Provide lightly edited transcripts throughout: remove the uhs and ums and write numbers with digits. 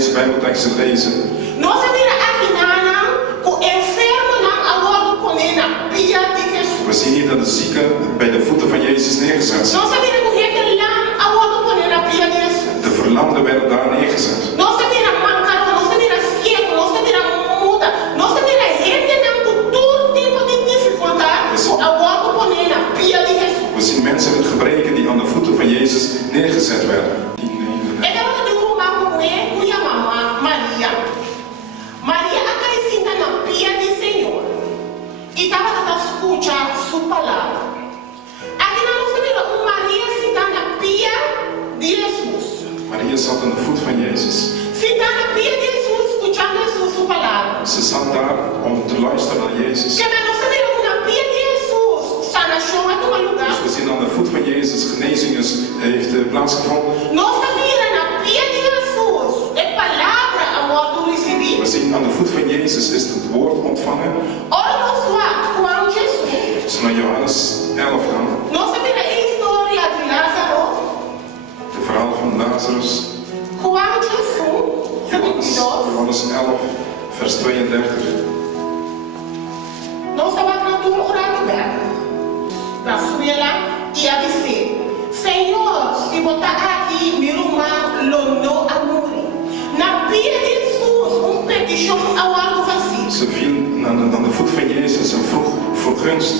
deze Bijbelteksten lezen, Nossa vida aqui o enfermo não agora põe na pia de Jesus. we zien hier dat de zieke bij de voeten van Jezus neergezet zijn. Nossa vida mulher que lá agora põe na pia de Jesus. De verlamden werden daar neergezet. Nossa vida mancaro, nossa vida ciego, nossa vida muda, nossa vida gente não com todo tipo de dificuldade. Agora põe na pia de Jesus. We zien mensen met gebreken die aan de voeten van Jezus neergezet werden. É que eu digo uma mulher, cuja mamãe, Maria. Maria acrescenta na pia do Senhor. E estava a escutar sua palavra. Aqui na nossa vida, Maria está na pia de Jesus. Maria zat aan de voet van Jezus. Se está na pia de Jesus, escutando sua palavra. Ze zat daar om te luisteren naar Jezus. Que na nossa vida, na pia de Jesus, sanação a tomar lugar. Dus we zien aan de voet van Jezus genezing heeft plaatsgevonden. Nossa vida na pia de Jesus é palavra amor do receber. We zien aan de voet van Jezus is het woord ontvangen. Olha o João Jesus. Als we naar Johannes 11 gaan, Nossa vida é a história de Lázaro. het verhaal van Lazarus. João Jesus, Johannes 11, vers 32. nós estávamos na tua orando bem. Na sua lá e a dizer: Senhor, se botar aqui, meu irmão, lonou a morrer. Na pia de Jesus, petição ao alto vazio. Ze viel aan de voet van Jezus en vroeg voor gunst.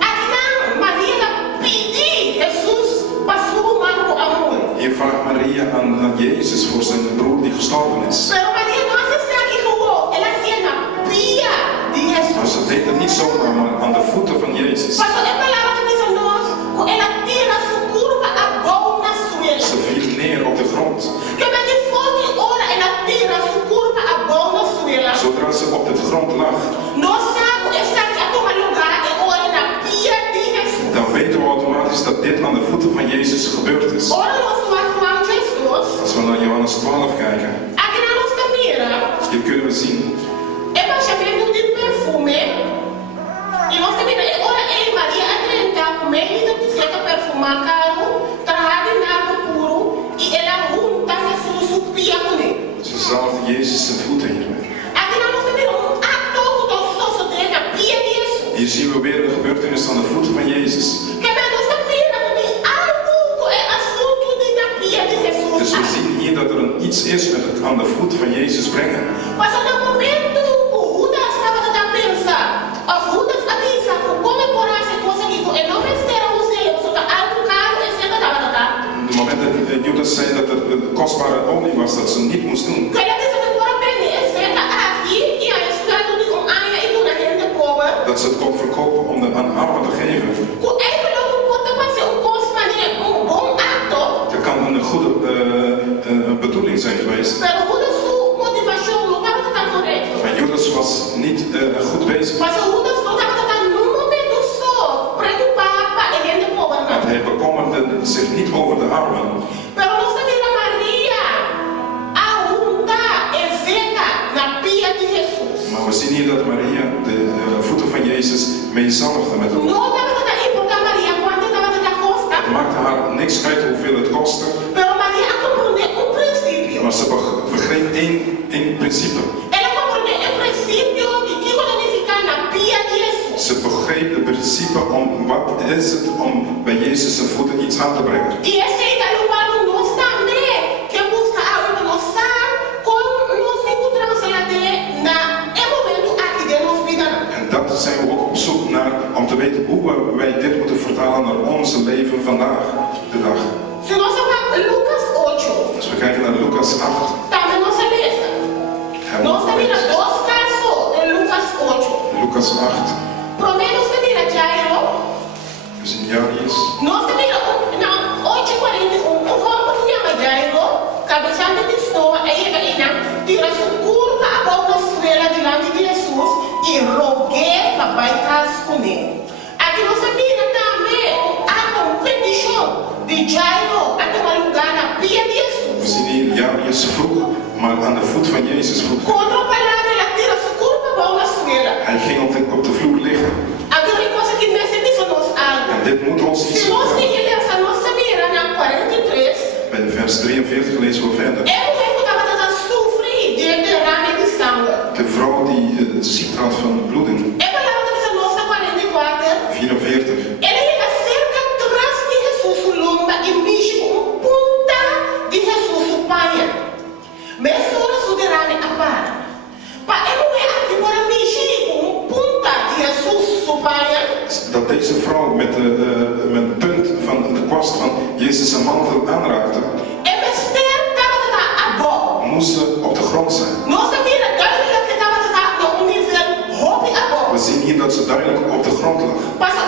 Aqui não, Maria pediu Jesus para sua mãe com amor. Hier vraagt Maria aan Jezus voor zijn broer die gestorven is. Pero Maria não acessava que ela fazia na pia de Maar Jesus. ze deed het niet zomaar, maar aan de voeten van Jezus. Pastor, é palavra que diz a nós, ela tira sua curva a boa na sua. Ze viel neer op de grond. Que vai de fome ora ela tira sua curva a boa na sua. Zodra ze op de grond lag, Nós sabemos essa que a tomar lugar e ora na pia de Jesus. dan weten we automatisch dat dit aan de voeten van Jezus gebeurd is. Ora nós vamos Jesus. Als we naar Johannes 12 kijken, Aqui na nossa mira, hier kunnen we zien é para chamar de perfume. E nós também, ora é Maria a 30, meio de cerca perfumar caro, trabalha em água puro e ela junta Jesus supia com ele. ze zalfde Jezus zijn voeten hiermee. Aqui na nossa vida, ato gostoso dentro da pia de Jesus. Hier zien we weer een gebeurtenis aan de voeten van Jezus. Que na nossa vida, algo é assunto de na pia de Dus Jesus. we zien hier dat er iets is met het aan de voet van Jezus brengen. Mas no momento, o Judas estava a pensar, as Judas a pensar, como é por essa coisa que eu não restaram o Senhor, só que algo caro é sempre estava a dar. Op het moment dat Judas zei dat er kostbare olie was, dat ze niet moest doen. Que ela disse que agora bem, é certa aqui e a escravo de anha e de uma gente pobre. Dat ze het kon verkopen om de aan armen te geven. Com ele não pode fazer coisa bom acto. Dat kan een goede bedoeling zijn geweest. Pero Judas sua motivação não estava correta. Maar Judas was niet goed bezig. Mas o Judas não estava no momento só preocupado para a gente pobre. Want hij bekommerde zich niet over de armen. Pero nós também na Maria, a unta é feita na pia de Jesus. Maar we zien hier dat Maria de voeten van Jezus mee zalfde met olie. Não estava a importar Maria quanto estava a costa. Het maakte haar niks uit hoeveel het kostte. Pero Maria compreendeu princípio. Maar ze begreep één principe. Ela compreendeu o princípio de que glorificar na pia de Jesus. Ze begreep het principe om wat is het om bij Jezus zijn voeten iets aan te brengen. E esse aí está levando nós também, que busca algo que nós sabemos, como nós encontramos ela na momento aqui de nós vida. En dat zijn we ook op zoek naar, om te weten hoe wij dit moeten vertalen naar onze leven vandaag de dag. Se nós vamos Lucas 8, Als we kijken naar Lucas 8, também nós lemos. Nós também temos dois casos em Lucas 8. Lucas 8, Primeiro nós temos Jairo. we zien Jairus. Nós temos na 8:41 homem que chama Jairo, cabeçando de estoa, aí ele tira sua curva a boca suela diante de Jesus e roguei para baitar com ele. Aqui nós temos também uma petição de Jairo a tomar lugar na pia de Jesus. We zien hier Jairus vroeg, maar aan de voet van Jezus vroeg. Contra a palavra, ela tira sua curva a boca suela. Hij ging op de vloer liggen. Agora é coisa que nesse isso nos algo. En dit moet ons iets Se nós vertellen. seguirmos a nossa mira na 43, Bij vers 43 lezen we verder. é o rei que estava sofrendo vrouw die ziekte had van bloeding. E palavra que nos está 44. 44. Ele acerca atrás de Jesus Lomba e mexe com punta de Jesus o Pai. Mas ora suderane a par. Pa ele não é aqui para mexer com punta de Jesus o Pai. Dat deze vrouw met het punt van de kwast van Jezus' mantel aanraakte, E bester estava a bo. moest ze op de grond zijn. Nós também duidelijk que estava no nível hobby a bo. We zien hier dat ze duidelijk op de grond lag. Pastor,